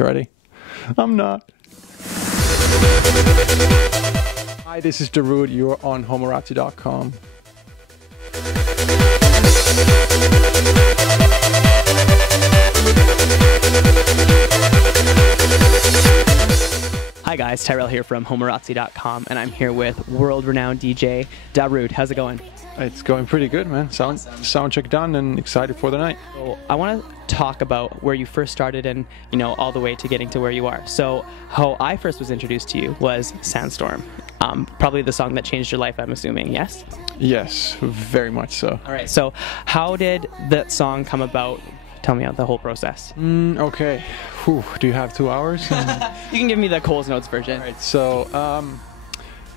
You ready? I'm not. Hi, this is Darude. You're on Homorazzi.com. Hi guys, Tyrell here from Homorazzi.com, and I'm here with world-renowned DJ Darude. How's it going? It's going pretty good, man. Sound check done and excited for the night. So I want to talk about where you first started and, you know, all the way to getting to where you are. So how I first was introduced to you was Sandstorm. Probably the song that changed your life, I'm assuming, yes? Yes, very much so. All right, so how did that song come about? Tell me the whole process. Okay. Whew. Do you have 2 hours? You can give me the Coles Notes version. All right, so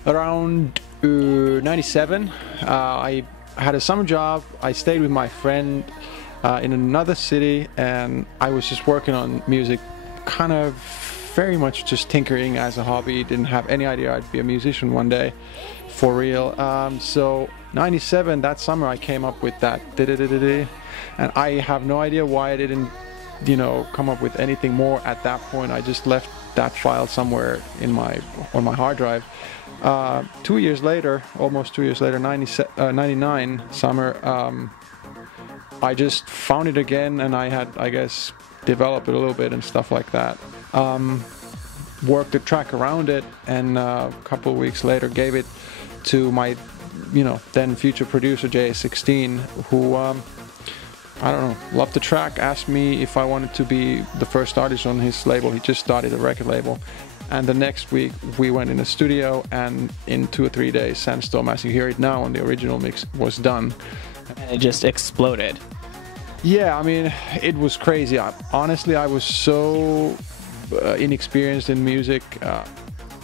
around 97, I had a summer job. I stayed with my friend in another city, and I was just working on music, kind of very much just tinkering as a hobby. Didn't have any idea I'd be a musician one day, for real. So 97, that summer I came up with that, and I have no idea why I didn't, you know, come up with anything more at that point. I just left that file somewhere in on my hard drive. 2 years later, almost 2 years later, 99 summer, I just found it again, and I had, I guess, developed it a little bit and stuff like that. Worked the track around it, and a couple of weeks later gave it to my, you know, then future producer JA16, who I don't know, loved the track, asked me if I wanted to be the first artist on his label. He just started a record label. And the next week we went in the studio, and in 2 or 3 days, Sandstorm, as you hear it now on the original mix, was done. And it just exploded. Yeah, I mean, it was crazy. Honestly, I was so inexperienced in music.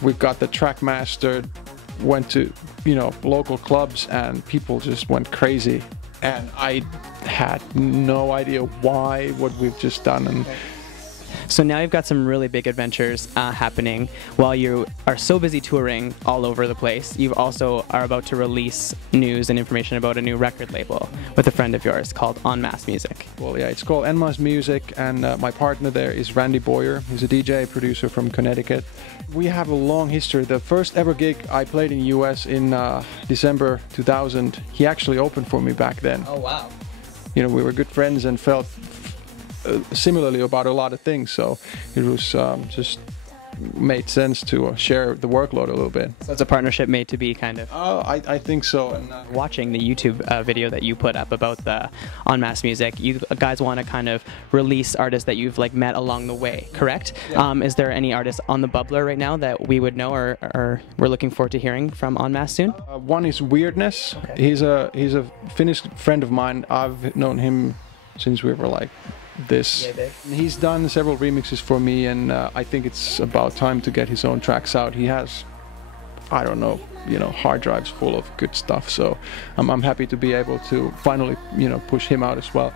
We got the track mastered, went to, you know, local clubs, and people just went crazy. And I had no idea why, what we've just done. And so now you've got some really big adventures happening while you are so busy touring all over the place. You also are about to release news and information about a new record label with a friend of yours called En Masse Music. Well, yeah, it's called En Masse Music, and my partner there is Randy Boyer. He's a DJ producer from Connecticut. We have a long history. The first ever gig I played in the US in December 2000, he actually opened for me back then. Oh, wow. You know, we were good friends and felt similarly about a lot of things, so it was just made sense to share the workload a little bit. So it's a partnership made to be, kind of. Oh, I think so. And watching the YouTube video that you put up about the En Masse Music, you guys want to kind of release artists that you've like met along the way, correct? Yeah. Is there any artists on the bubbler right now that we would know, or we're looking forward to hearing from En Masse soon? One is Weirdness. Okay. He's a Finnish friend of mine. I've known him since we were like this. Yeah, he's done several remixes for me, and I think it's about time to get his own tracks out. He has, I don't know, you know, hard drives full of good stuff, so I'm happy to be able to finally, you know, push him out as well.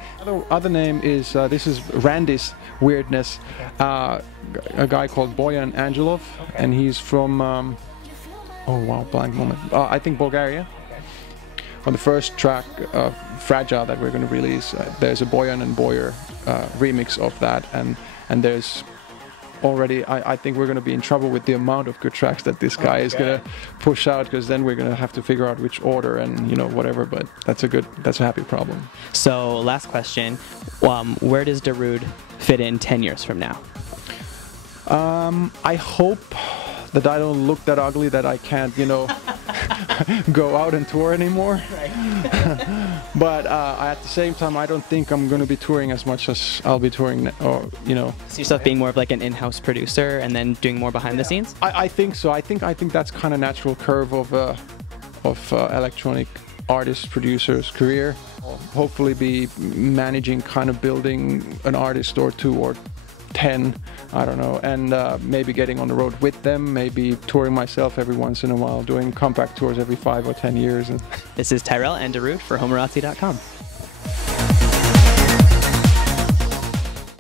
Other name is this is Randy's Weirdness, a guy called Bojan Angelov, and he's from oh wow, blank moment, I think Bulgaria. On the first track, Fragile, that we're going to release, there's a Bojan and Boyer remix of that, and there's already, I think we're going to be in trouble with the amount of good tracks that this guy is going to push out, because then we're going to have to figure out which order and, you know, whatever, but that's a happy problem. So last question, where does Darude fit in 10 years from now? I hope that I don't look that ugly that I can't, you know, go out and tour anymore. Right. But at the same time, I don't think I'm going to be touring as much as I'll be touring, or, you know. See yourself being more of like an in-house producer and then doing more behind the scenes? I think so. I think that's kind of natural curve of electronic artist producer's career. I'll hopefully be managing, kind of building an artist or two or 10, I don't know, and maybe getting on the road with them, maybe touring myself every once in a while, doing compact tours every 5 or 10 years. This is Tyrell and Darude for Homorazzi.com.